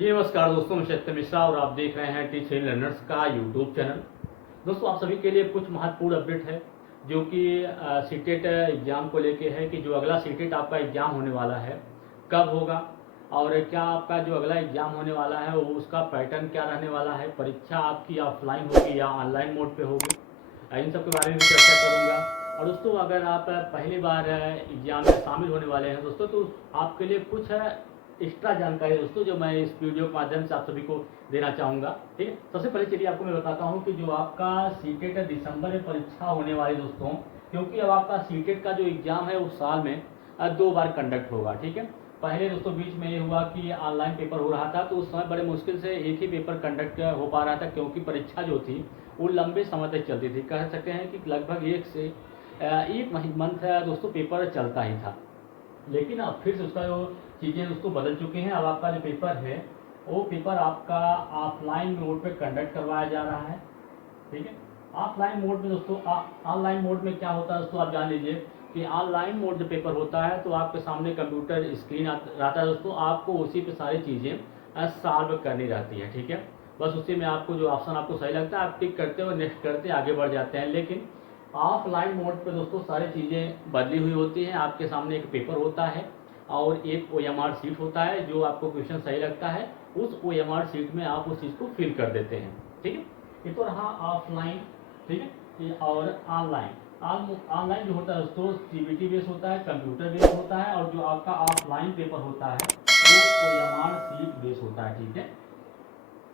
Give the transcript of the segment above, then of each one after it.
जी नमस्कार दोस्तों, मैं सत्य मिश्रा और आप देख रहे हैं टीचर लर्नर्स का यूट्यूब चैनल। दोस्तों, आप सभी के लिए कुछ महत्वपूर्ण अपडेट है जो कि सीटेट एग्ज़ाम को लेके है कि जो अगला सीटेट आपका एग्ज़ाम होने वाला है कब होगा और क्या आपका जो अगला एग्ज़ाम होने वाला है वो उसका पैटर्न क्या रहने वाला है, परीक्षा आपकी ऑफलाइन होगी या ऑनलाइन मोड पे होगी, इन सब के बारे में भी चर्चा करूँगा। और दोस्तों, अगर आप पहली बार एग्ज़ाम में शामिल होने वाले हैं दोस्तों, तो आपके लिए कुछ एक्स्ट्रा जानकारी दोस्तों जो मैं इस वीडियो के माध्यम से आप सभी को देना चाहूँगा। ठीक है, सबसे पहले चलिए आपको मैं बताता हूँ कि जो आपका सीटेट दिसंबर में परीक्षा होने वाली दोस्तों, क्योंकि अब आपका सीटेट का जो एग्ज़ाम है उस साल में 2 बार कंडक्ट होगा। ठीक है, पहले दोस्तों बीच में ये हुआ कि ऑनलाइन पेपर हो रहा था, तो उस समय बड़े मुश्किल से एक ही पेपर कंडक्ट हो पा रहा था, क्योंकि परीक्षा जो थी वो लंबे समय तक चलती थी। कह सकते हैं कि लगभग एक मंथ दोस्तों पेपर चलता ही था। लेकिन अब फिर से उसका जो चीज़ें उसको बदल चुके हैं। अब आपका जो पेपर है वो पेपर आपका ऑफलाइन मोड पे कंडक्ट करवाया जा रहा है। ठीक है, ऑफलाइन मोड में दोस्तों, ऑनलाइन मोड में क्या होता है दोस्तों, आप जान लीजिए कि ऑनलाइन मोड जो पेपर होता है तो आपके सामने कंप्यूटर स्क्रीन रहता है दोस्तों, आपको उसी पे सारी चीज़ें सॉल्व करनी रहती है। ठीक है, बस उसी में आपको जो ऑप्शन आपको सही लगता है आप टिक करते हो, नेक्स्ट करते आगे बढ़ जाते हैं। लेकिन ऑफलाइन मोड पे दोस्तों सारी चीज़ें बदली हुई होती हैं। आपके सामने एक पेपर होता है और एक OMR सीट होता है, जो आपको क्वेश्चन सही लगता है उस OMR सीट में आप उस चीज़ को फिल कर देते हैं। ठीक है, ये तो रहा ऑफलाइन। ठीक है, और ऑनलाइन ऑनलाइन जो होता है दोस्तों CBT बेस होता है, कंप्यूटर बेस होता है, और जो आपका ऑफलाइन पेपर होता है वो OMR सीट बेस होता है। ठीक है,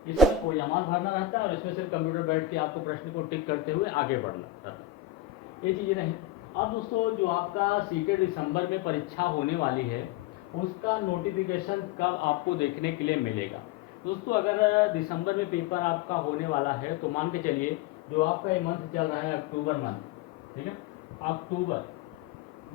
इसमें OMR भरना रहता है और इसमें सिर्फ कंप्यूटर बैठ के आपको प्रश्न को टिक करते हुए आगे बढ़ना रहता है। ये चीज़ें नहीं। अब दोस्तों, जो आपका सीटेट दिसंबर में परीक्षा होने वाली है उसका नोटिफिकेशन कब आपको देखने के लिए मिलेगा दोस्तों? अगर दिसंबर में पेपर आपका होने वाला है तो मान के चलिए जो आपका ये मंथ चल रहा है अक्टूबर मंथ। ठीक है, अक्टूबर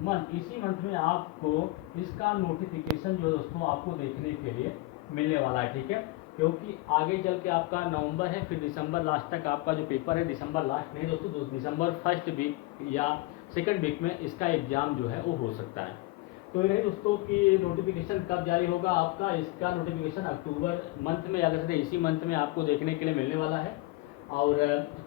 मंथ, इसी मंथ में आपको इसका नोटिफिकेशन जो है दोस्तों आपको देखने के लिए मिलने वाला है। ठीक है, क्योंकि आगे चल के आपका नवंबर है, फिर दिसंबर लास्ट तक आपका जो पेपर है, दिसंबर लास्ट नहीं दोस्तों, दिसंबर फर्स्ट वीक या सेकंड वीक में इसका एग्ज़ाम जो है वो हो सकता है। तो ये रही दोस्तों कि नोटिफिकेशन कब जारी होगा आपका, इसका नोटिफिकेशन अक्टूबर मंथ में या कहते इसी मंथ में आपको देखने के लिए मिलने वाला है। और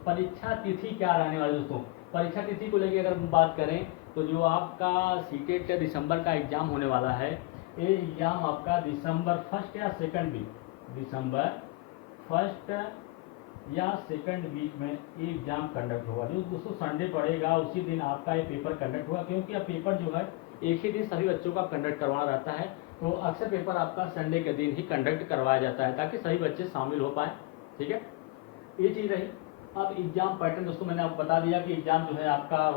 परीक्षा तिथि क्या रहने वाली दोस्तों, परीक्षा तिथि को लेकर अगर हम बात करें तो जो आपका सीटेट दिसंबर का एग्ज़ाम होने वाला है, ये एग्ज़ाम आपका दिसंबर फर्स्ट या सेकंड वीक, दिसंबर फर्स्ट या सेकंड वीक में ये एग्ज़ाम कंडक्ट होगा। जो दोस्तों संडे पड़ेगा उसी दिन आपका ये पेपर कंडक्ट होगा, क्योंकि अब पेपर जो है एक ही दिन सभी बच्चों का कंडक्ट करवाना रहता है, तो अक्सर पेपर आपका संडे के दिन ही कंडक्ट करवाया जाता है ताकि सभी बच्चे शामिल हो पाए। ठीक है, ये चीज़ रही। अब एग्ज़ाम पैटर्न दोस्तों मैंने आपको बता दिया कि एग्ज़ाम जो है आपका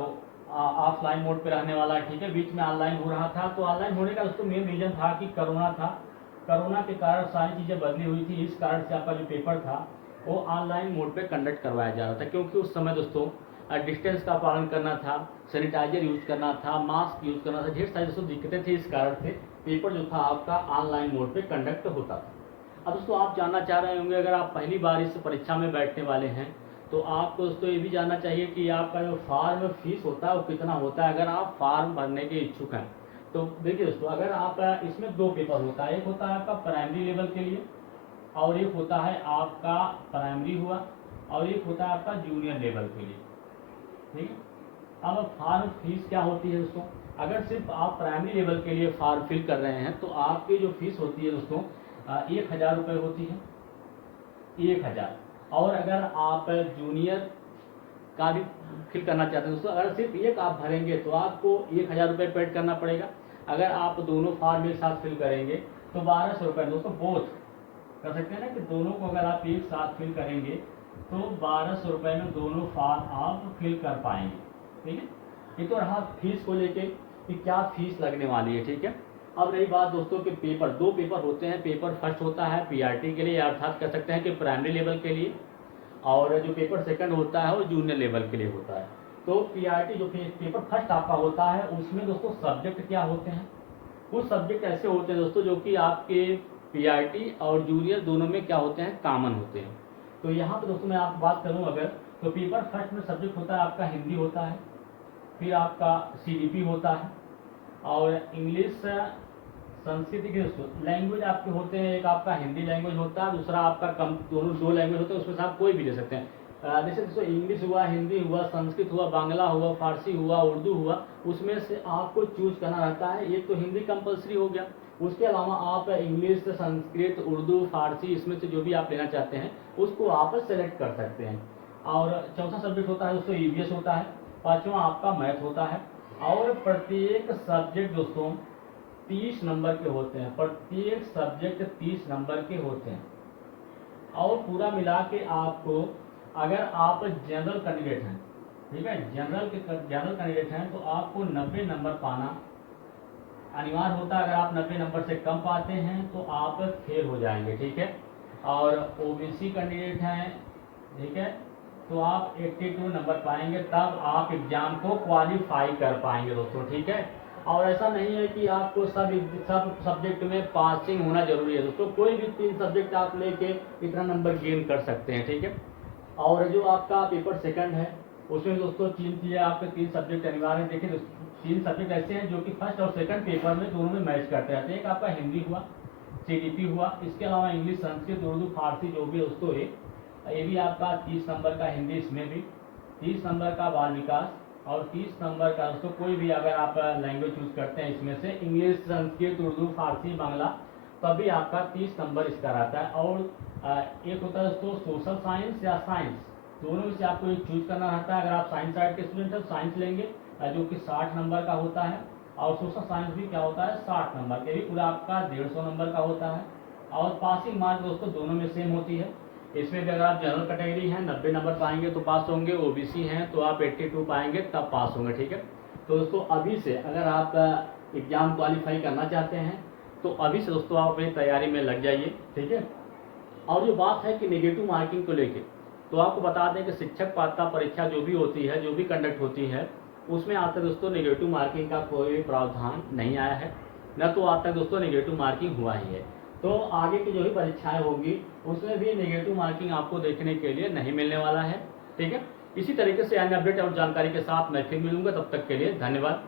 ऑफलाइन मोड पे रहने वाला है। ठीक है, बीच में ऑनलाइन हो रहा था, तो ऑनलाइन होने का दोस्तों मेन रीज़न था कि कोरोना था। कोरोना के कारण सारी चीज़ें बदली हुई थी, इस कारण से आपका जो पेपर था वो ऑनलाइन मोड पे कंडक्ट करवाया जा रहा था, क्योंकि उस समय दोस्तों डिस्टेंस का पालन करना था, सैनिटाइजर यूज़ करना था, मास्क यूज़ करना था, ढेर सारी दोस्तों दिक्कतें थी। इस कारण से पेपर जो था आपका ऑनलाइन मोड पे कंडक्ट होता था। अब दोस्तों आप जानना चाह रहे होंगे, अगर आप पहली बार इस परीक्षा में बैठने वाले हैं तो आपको दोस्तों ये भी जानना चाहिए कि आपका जो फॉर्म फीस होता है वो कितना होता है, अगर आप फॉर्म भरने के इच्छुक हैं। तो देखिए दोस्तों, अगर आप इसमें 2 पेपर होता है, एक होता है आपका प्राइमरी लेवल के लिए और एक होता है आपका प्राइमरी हुआ और एक होता है आपका जूनियर लेवल के लिए। ठीक है, अब फॉर्म फीस क्या होती है दोस्तों? अगर सिर्फ आप प्राइमरी लेवल के लिए फॉर्म फिल कर रहे हैं तो आपकी जो फीस होती है दोस्तों 1,000 रुपये होती है, 1,000। और अगर आप जूनियर का भी फिल करना चाहते हैं दोस्तों, अगर सिर्फ एक आप भरेंगे तो आपको 1,000 रुपये पेड करना पड़ेगा। अगर आप दोनों फॉर्म एक साथ फिल करेंगे तो 1,200 रुपये दोस्तों, बोथ कर सकते हैं ना कि दोनों को अगर आप एक साथ फिल करेंगे तो 1,200 रुपये में दोनों फॉर्म आप फिल कर पाएंगे। ठीक है, ये तो रहा फीस को लेके कि क्या फीस लगने वाली है। ठीक है, अब रही बात दोस्तों कि पेपर, 2 पेपर होते हैं। पेपर फर्स्ट होता है PRT के लिए, अर्थात कह सकते हैं कि प्राइमरी लेवल के लिए, और जो पेपर सेकंड होता है वो जूनियर लेवल के लिए होता है। तो PRT जो पेपर फर्स्ट आपका होता है उसमें दोस्तों सब्जेक्ट क्या होते हैं, कुछ सब्जेक्ट ऐसे होते हैं दोस्तों जो कि आपके PRT और जूनियर दोनों में क्या होते हैं, कॉमन होते हैं। तो यहाँ पे दोस्तों मैं आपको बात करूँ अगर, तो पेपर फर्स्ट में सब्जेक्ट होता है आपका हिंदी होता है, फिर आपका CDP होता है और इंग्लिश संस्कृत की लैंग्वेज आपके होते हैं, एक आपका हिंदी लैंग्वेज दोनों आपका दो लैंग्वेज होते हैं, उसमें से आप कोई भी ले सकते हैं। जैसे दोस्तों इंग्लिश हुआ, हिंदी हुआ, संस्कृत हुआ, बांग्ला हुआ, फारसी हुआ, उर्दू हुआ, उसमें से आपको चूज करना रहता है। एक तो हिंदी कंपलसरी हो गया, उसके अलावा आप इंग्लिश, संस्कृत, उर्दू, फारसी, इसमें से जो भी आप लेना चाहते हैं उसको आप सेलेक्ट कर सकते हैं। और चौथा सब्जेक्ट होता है दोस्तों ईवीएस होता है, पांचवा आपका मैथ होता है। और प्रत्येक सब्जेक्ट दोस्तों 30 नंबर के होते हैं, प्रत्येक सब्जेक्ट 30 नंबर के होते हैं। और पूरा मिला के आपको, अगर आप जनरल कैंडिडेट हैं, ठीक है, जनरल कैंडिडेट हैं, तो आपको 90 नंबर पाना अनिवार्य होता है। अगर आप 90 नंबर से कम पाते हैं तो आप फेल हो जाएंगे, ठीक है। और ओबीसी कैंडिडेट हैं, ठीक है, तो आप 82 नंबर पाएंगे, तब आप एग्जाम को क्वालिफाई कर पाएंगे दोस्तों, ठीक है। और ऐसा नहीं है कि आपको सब सब्जेक्ट में पासिंग होना जरूरी है दोस्तों, कोई भी 3 सब्जेक्ट आप लेके इतना नंबर गेन कर सकते हैं, ठीक है। और जो आपका पेपर सेकंड है उसमें दोस्तों 3 चीज़ें आपके 3 सब्जेक्ट अनिवार्य हैं। देखिए 3 सब्जेक्ट ऐसे हैं जो कि फर्स्ट और सेकंड पेपर में दोनों में मैच करते रहते हैं। एक आपका हिंदी हुआ, सीडीपी हुआ, इसके अलावा इंग्लिश, संस्कृत, उर्दू, फारसी जो भी दोस्तों है, ये भी आपका 30 नंबर का हिंदी, इसमें भी 30 नंबर का बाल विकास, और 30 नंबर का दोस्तों कोई भी अगर आप लैंग्वेज चूज करते हैं इसमें से इंग्लिश, संस्कृत, उर्दू, फारसी, बांग्ला, तभी आपका 30 नंबर इसका रहता है। और एक होता है दोस्तों सोशल साइंस या साइंस, दोनों में से आपको एक चूज करना रहता है। अगर आप साइंस साइड के स्टूडेंट हैं साइंस लेंगे, जो कि 60 नंबर का होता है। और सोशल साइंस भी क्या होता है 60 नंबर के, भी पूरा आपका 150 नंबर का होता है। और पासिंग मार्क दोस्तों दोनों में सेम होती है। इसमें भी अगर आप जनरल कैटेगरी हैं 90 नंबर पाएंगे तो पास होंगे, ओबीसी हैं तो आप 82 पाएंगे तब पास होंगे, ठीक है। तो दोस्तों अभी से अगर आप एग्जाम क्वालिफाई करना चाहते हैं तो अभी से दोस्तों आप अपनी तैयारी में लग जाइए, ठीक है। और जो बात है कि नेगेटिव मार्किंग को लेके, तो आपको बता दें कि शिक्षक पात्रता परीक्षा जो भी होती है, जो भी कंडक्ट होती है, उसमें आज तक दोस्तों नेगेटिव मार्किंग का कोई प्रावधान नहीं आया है, न तो आज तक दोस्तों नेगेटिव मार्किंग हुआ ही है। तो आगे की जो भी परीक्षाएं होंगी उसमें भी नेगेटिव मार्किंग आपको देखने के लिए नहीं मिलने वाला है, ठीक है। इसी तरीके से अन्य अपडेट और जानकारी के साथ मैं फिर मिलूंगा, तब तक के लिए धन्यवाद।